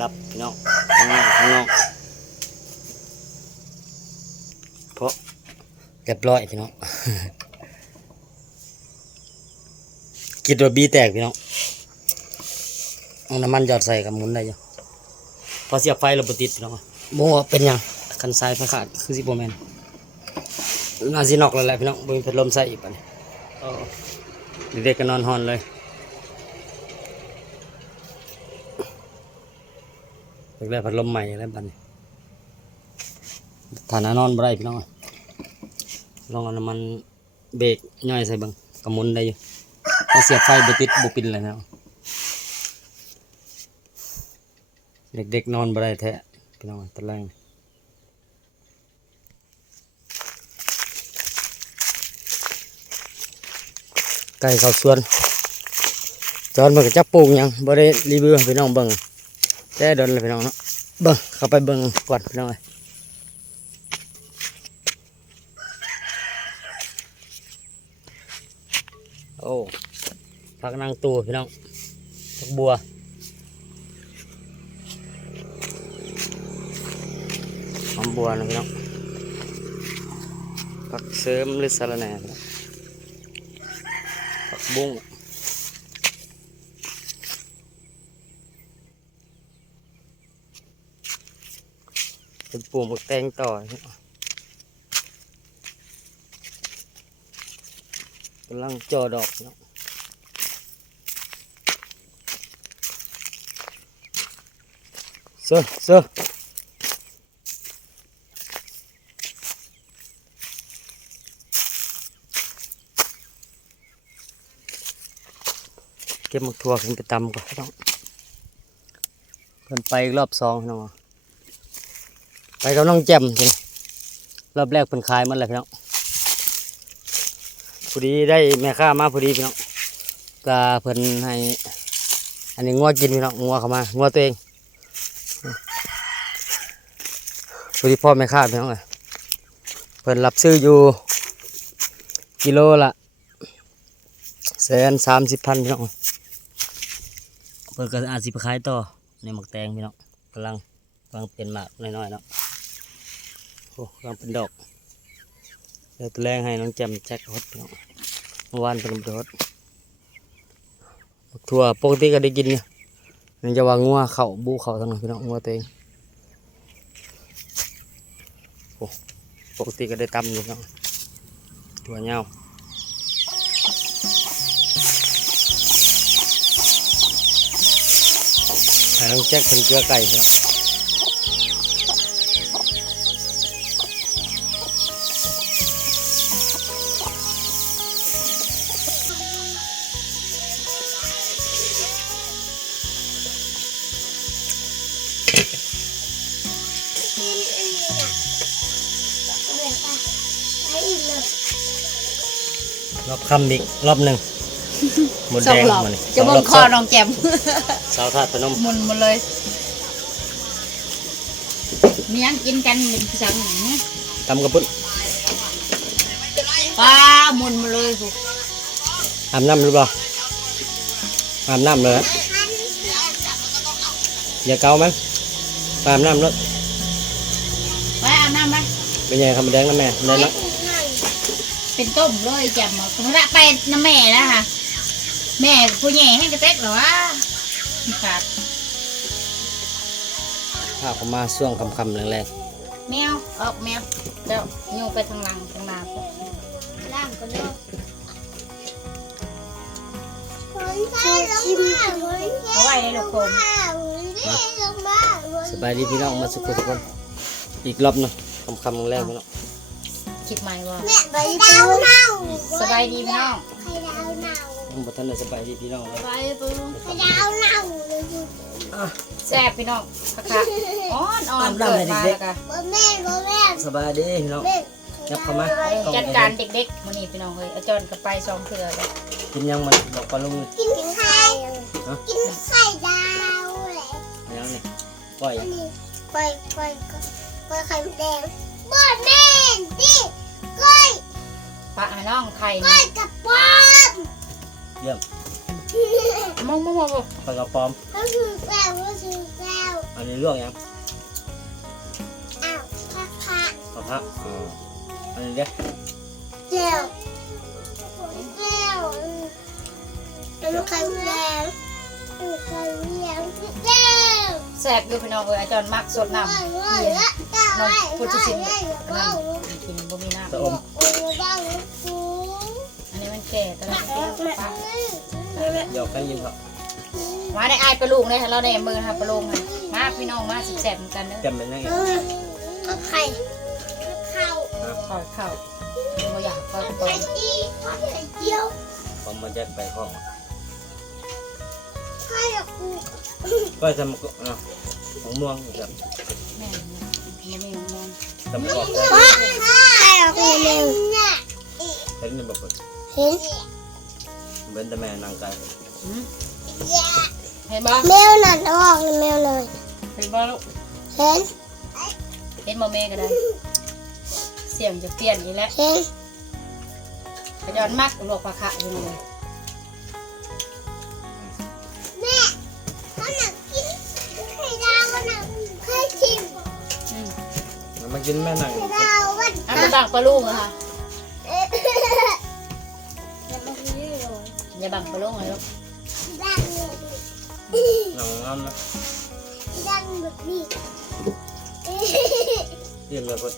รับพี่น้องข้างนอกข้างนอกเพราะเรียบร้อยพี่น้องคิดว่าบีแตกพี่น้องเอาน้ำมันหยอดใส่กับหมุนได้อยู่พอเสียบไฟเราปติดพี่น้องโมว่าเป็นหยังคันซ้ายไฟขาดคือสิบโมแมนน่าสินอกแล้วแหละพี่น้องบ่มีพัดลมใส่อีกปะเนี่ยเด็กๆก็นอนหอนเลย อยากได้พัดลมใหม่แล้วบัดนี้ฐานะนอนบ่ได้พี่น้องลองเอาน้ำมันเบรกย่อยใส่บังกระมุนได้อยู่ถ้าเสียบไฟบติดบ่ปินเลยนะเด็กๆนอนบ่ได้แท้พี่น้องตะแรงไก่เข้าสวนจอนมันก็จะปลูกหยังบ่ได้รีวิวพี่น้องเบิ่งแต่โดนเลยพี่น้องเนาะ เบิ่งเข้าไปเบิ่งก่อนพี่น้องเอ้ยโอ้พักนางตูพี่น้องพักบัวหอมบัวนะพี่น้องผักเสริมหรือสะระแหน่ผักบุ้ง เป็นปลูกหมกแตงต่อเนี่ยกำลังจอดอกเนาะเสือเสือเก็บหมกทั่วขึ้นไปตำก่อนพี่น้องเพิ่นไปอีกรอบสองพี่น้อง ไปกับน้องแจ่มสิรอบแรกเพิ่นขายมันเลยพี่น้องพอดีได้แม่ค้ามาพอดีพี่น้องก็เพิ่นให้อันนี้งัวกินพี่น้องงัวเข้ามางัวตัวเองพอดีพ่อแม่ค้าพี่น้องเอ้ยเพิ่นรับซื้ออยู่กิโลละแสนสามสิบพันพี่น้องเพิ่นก็อาจสิไปขายต่อในหมักแตงพี่น้องกำลังกำลังเป็นหมากน้อยๆเนาะ อ้กำลังเป็นดอกเดี๋ยวตัวแรงให้น้องแจมแจ็คฮดพี่น้องเมื่อวานเป็นกระโดดบักทั่วปกติก็ได้กินเนี่ยนี่จะว่างัวเข่าบูเข่าทั้งนั้นพี่น้องงัวตัวเองโอ้ปกติก็ได้ตำอยู่พี่น้องตัวเงาให้น้องแจ็คเป็นเกลือไก่พี่น้อ รอบคำอีกรอบหนึ่งหมดสอแดงงหลอกมานี่จะเบิ่งคอน้องแจมสาวธาตุพนมมุนหมดเลย มียังกินกันเป็นสังหนึ่งตำกระปุ้นป้ามุนหมาเลยพวกอาบน้ำหรือเปล่าอาบน้ำเลยนะอย่าเกามันไปอาบน้ำเลยไปอาบน้ำไหมเป็นไงคำแดงนะแม่ได้แล้ว เป็นต้มเลยแจมสมมติไปน้ำแม่นะคะแม่ผู้ใหญ่ให้กระเต็กเหรอวะขาดภาพเขามาช่วงคำๆแรงแมวออกแมวเจ้าโยไปทางหลังทางหน้าล่างก็เนาะเอาไว้ในลูกโป่งๆสบายดีพี่น้องมาสุขทุกคนอีกรอบหนึงคำๆแรงๆพี่น้อง คิดใหม่ว่าไปดาวเน่าสบายดีพี่น้องไข่ดาวเน่าผมบอกท่านได้สบายดีพี่น้องเลยสบายดีไข่ดาวเน่าแซ่บพี่น้องค่ะค่ะอ่อนอ่อนเกิดมาแล้วก็บ่แม่บ่แม่สบายดีพี่น้องแม่ยับเข้ามาจัดการเด็กๆมื้อนี้พี่น้องเฮ้ยอาจารย์ก็ไปสองเทื่อแล้วกินยังมันบอกปลาลุงกินไข่กินไข่ดาวเลยยังนี่ปล่อยอันนี้ปล่อยปล่อยปล่อยไข่แดงบ่แม่ดิก้อยปะ ให้น้องไข่ก้อนี่ยกับป้อมเยี่ยมมองมองมองปลากระป๋อมก็คือแก้วก็คือแก้วอันนี้ลวกยังอ้าวค่ะค่ะขอพักอ๋ออันนี้เด้อเจียวเจียวเป็นไข่แดงเป็นไข่แดงเจียวแซ่บอยู่พี่น้องเอ้ยอาจารย์มักสดน้ำ ว้ายเย็ว้ายนละจ้าน้องว้ายพุทธว้ายศิลป์ว้ายอันนั้นกินบ่มีน้ำตะอมอันนี้มันแก่แต่ละเตี้ยปะหยอกกันยิงเขามาได้อายปลาลูกเลยเราได้มือค่ะปลาลูกค่ะมาพี่น้องมาสิแซ่บเหมือนกันเด้อจำเป็นยังไงเออก็ไข่เข้าวขอข้าวบ่อยากก็ไปไข่ดีไข่เจียวผมมาแจ็คไปห้องไข่กูก็ทำเนาะของม่วงครับแม่ ยังไม่มอกรอบว้าไข่กูเร็วเนี่ยเห็นยังบอกเห็นเว้นแต่แม่นางไก่เห็นบ่แมวนั่นออกแมวเลยเห็นบ่ลูกเห็นเห็นบ่แม่ก็ได้ เสียงจะเปลี่ยนอีกแล้วเห็นกระยอนมักลวกปลาขะอยู่เลย กินแม่นางไข่ดาววันอันนี้บังปลาลูกเหรอคะยังไม่ยืดเลยอย่าบังปลาลูกเลยลูกดังเลยน้องน้ำนะดังแบบนี้เยี่ยมเลยพ่อ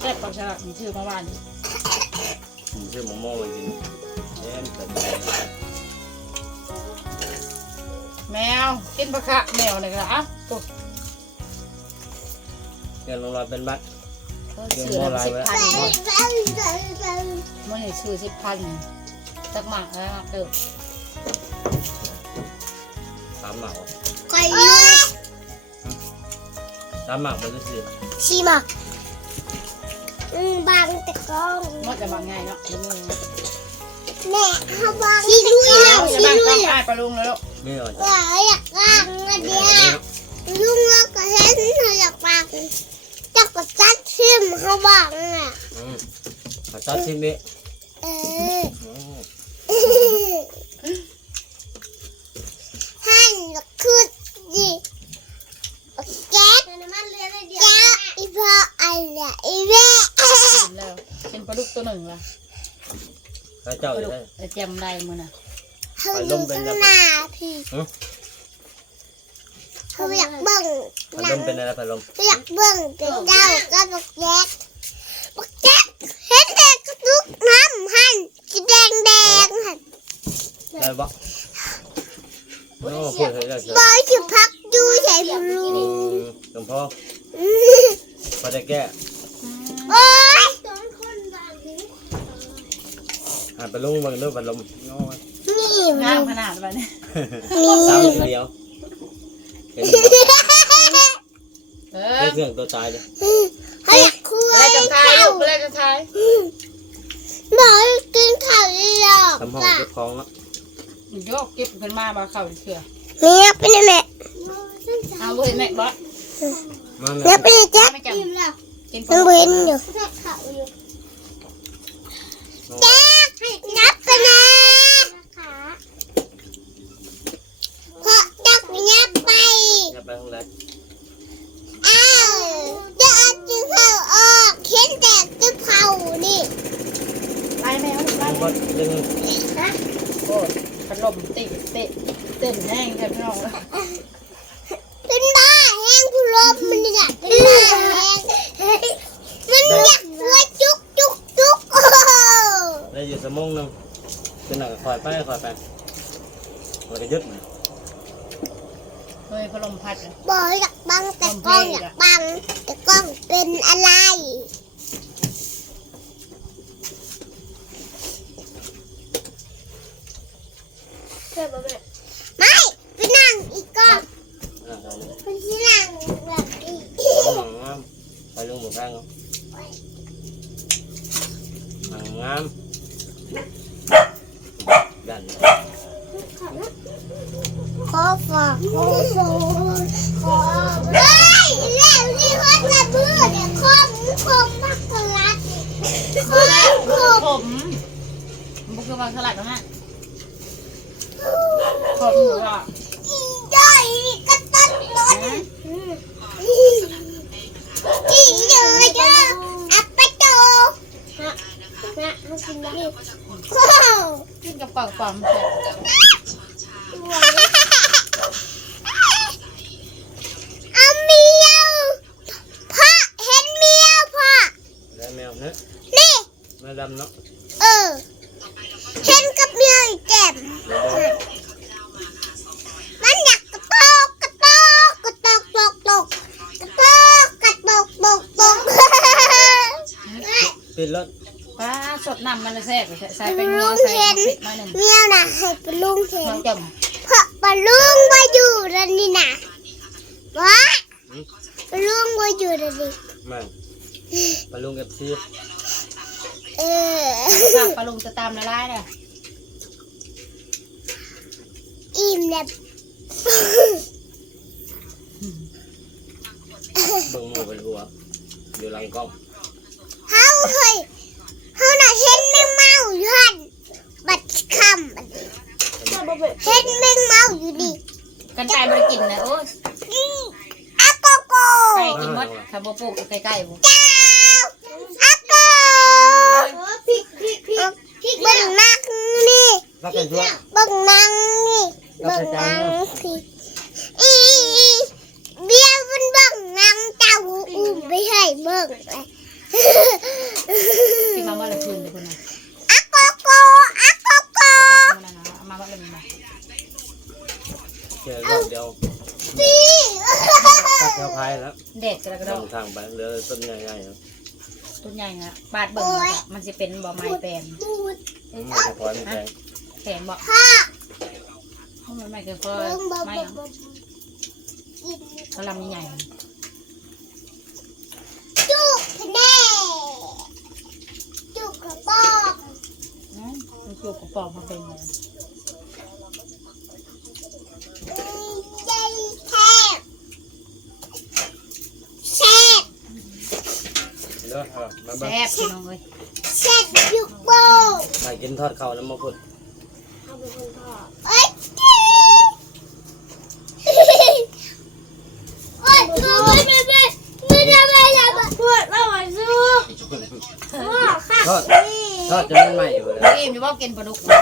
แซ่บปลาฉลาดมีชื่อเมื่อวานนี้ผมชื่อหมอโม่มากินเอ็นแต่แมวกินปลาขะแมวเลยก็อะ ตุ๊กเงินลงรอยเป็นบัตรเออซื้อละสิบพันแบเนาะบแบบแบบมื่อไหร่ซื้อสิบพันจักหมากแล้วเด้อสามหมากไข่ยืดสามหมากมันจะสิชิมอะอืมบางแต่กล้องหมดจะบังง่ายเนาะเดี๋ยวมึงแม่เขาบางที่ลุยแล้วจะที่บังลุต้อยงแล้วอ้ายปลาลูกแล้วลูกไม่อ่อนว่าอยากล้างนะเดียลุงเราก็เห็นเขาอยากล้างจักรจัดชิมเขาบังอะอืมขาตัดชิ้นนี้เอออืมท่านละคือดิแก๊สแก๊สอีพออะไรอีแม่กินแล้วเป็นปลาลูกตัวหนึ่งละข้าเจ้าอยู่ได้เจียมได้มือน่ะเขาอยู่ข้างหน้าพี่หื อเขาอยากเบิ่งพัดหนัลงมเป็นอะไรพัดลมเขาอยากเบิ่งเป็นเจ้าก็บักแจ๊กบักแจ๊กเห็นเด็กกระตุกน้ำหันสีแดงแดงหันได้ปะโอ้พูดให้ได้เสียบอยจะพักดูใส่พลูอืมหลวงพ่อพอจะแก้โอ้ยสองคนบางหูหาไปลุงเบิ่งด้วยพัดลมโอ้ยนี่งามขนาดแบบนี้ สามทีเดียวเห็น เอได้อเครื่องตัวตายเลยเขาอยากคุเมื่อยไรจะทายลูกเมื่อไรจะทายบอกให้กินข้าวเยอะทำห้องเก็บของแล้วโยกเก็บขึ้นมาบ่เข้าเชื่อเมียเป็นแม่เอาบ่เห็นแม่บ่มาเมีแม่ยเป็นแจ๊กไม่จำกินปมัลานลูกเว้นอยู่แจ๊กนับไปนะเพราะจักนับไปจะไปห้องไหนอ้าว จะเอาจิ้มเผาออกเข็นแต่จิ้มเผานี่ไล่แมวไล่ลุงก็ดึงฮะโอ้พัดลมติเตะเต้นแห้งแทบไม่ออกเลยเป็นบ้าแห้งผู้ลมมันอยากเป็นบ้าแห้งมันอยากหัวจุกจุกจุกโอ้ได้อยู่สมองนึงเป็นหนังคอยไปคอยไปมันก็ยึด เฮ้ยพัดลมพัดอะบอกอยากบังแต่กล้องอยากบังแต่กล้องเป็นอะไร ขอฝากขอฝนขอเฮ้ยแล้วนี่เขาจะเบื่อเดี๋ยวคมคมมากกว่ารัดคมคมผมมันคือวันสลัดนะฮะผมก็อีด้ก็ต้นต้นอีเยอะเยอะอัปเปะโตนะนะมากินได้ข้าวกินกับปังปังค่ะ ดำเนาะเออเห็นกับเมียวอีแจ่มมันอยากกระตอกกระตอกกระตอกตอกตอกกระตอกกระตอกตอกตอกปิดรถปลาสดน้ำมันละแซ่บเลยใส่เป็นนัวใส่เผ็ดมาหนึ่งเมียวน่ะให้ปลาลุงเห็นน้องจมเพราะปลาลุงว่าอยู่แล้วนี่น่ะวะปลาลุงว่าอยู่แล้วนี่แม่งปลาลุงกับซี เออข้าวปลาลุงจะตามละลายเลยอิ่มแบบเบิ่งหมูเป็นหัวอยู่หลังกล้องเฮาเฮ้ยเฮาน่ะเห็นแมงเมาอยู่หันบัดคำบัดนี้เห็นแมงเมาอยู่ดิกันไก่บริกินนะโอ้ยอืมอะโกโกไก่กินหมดคาร์โบโปกไก่ไก่บุเจ้าอะโกพริกพริกพริกพริกเบิ่งนัก นี่รักกันทั่วเบิ่งนังนี่เบิ่งนังสิอีอีเบี้ยมันเบิ่งนังเจ้าอุ้มไปให้เบิ่งเลยที่มาเมื่อไรคืนเลยคนนั้นอะโกโกอะโกโกเอามาเมื่อไรมาเจอรอบเดียวพี่ตัดแถวพายแล้วเด็ดกระโดต้ดนทางไปเหลือต้นใหญ่ๆเนาะต้นใหญ่นะบาดเบิ่งมันจะเป็นบ่อไม้แปลนบูดมัน ไม่ได้พอยมันแพงแข็งบ่พ่อมันไม่เคยพอเบิ่งบ่ไม่บ่บ่กินเขาลำใหญ่จุกแน่จุกกระบอกมันสูบกระป๋องมาเป็นเลยใจแทบแซ่บเด้อเอามาเบิ่งแซ่บพี่น้องเลยแซ่บจุกโบใส่กินทอดเข่าแล้วมาพุด เอ้ยโอ้ยไม่ไม่ไม่ไม่ทำอะไรละพูดมาหวานสู้พ่อค่ะ ทอดทอดจนมันใหม่อยู่เลยเอ็มจะบอกกินปลาดุกแซ่